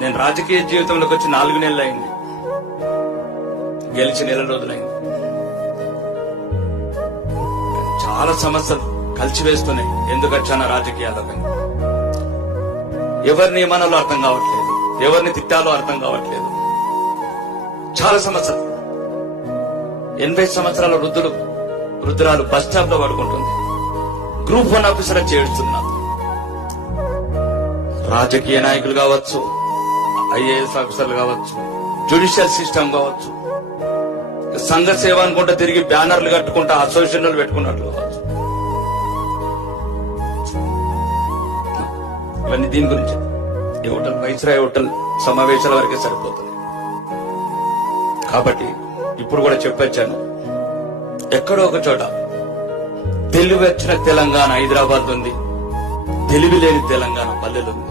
నేను రాజకీయ జీవితంలోకి వచ్చి 4 నెలలు అయింది, గెలిచి నెల రోజులైంది. చాలా సమస్యలు కలిసివేస్తున్నాయి. ఎందుకు వచ్చానా రాజకీయాలకు? ఎవరిని ఏమనాలో అర్థం కావట్లేదు, ఎవరిని తిట్టాలో అర్థం కావట్లేదు. చాలా సమస్యలు. 80 సంవత్సరాల వృద్ధురాలు బస్ స్టాప్ లో పడుకుంటుంది. గ్రూప్ 1 ఆఫీసర్ చేస్తున్నా. రాజకీయ నాయకులు కావచ్చు, ఐఏఎస్ ఆఫీసర్లు కావచ్చు, జ్యుడిషియల్ సిస్టమ్ కావచ్చు, సంఘ సేవ అనుకుంటా తిరిగి బ్యానర్లు కట్టుకుంటా అసోసియేషన్లు పెట్టుకున్నట్లు కావచ్చు. ఇవన్నీ దీని గురించి ఈ హోటల్ వైస్రాయ్ హోటల్ సమావేశాల వరకే సరిపోతుంది. కాబట్టి ఇప్పుడు కూడా చెప్పొచ్చాను, ఎక్కడో ఒక చోట తెలివి వచ్చిన తెలంగాణ హైదరాబాద్ ఉంది, తెలివి లేని తెలంగాణ పల్లెలు ఉంది.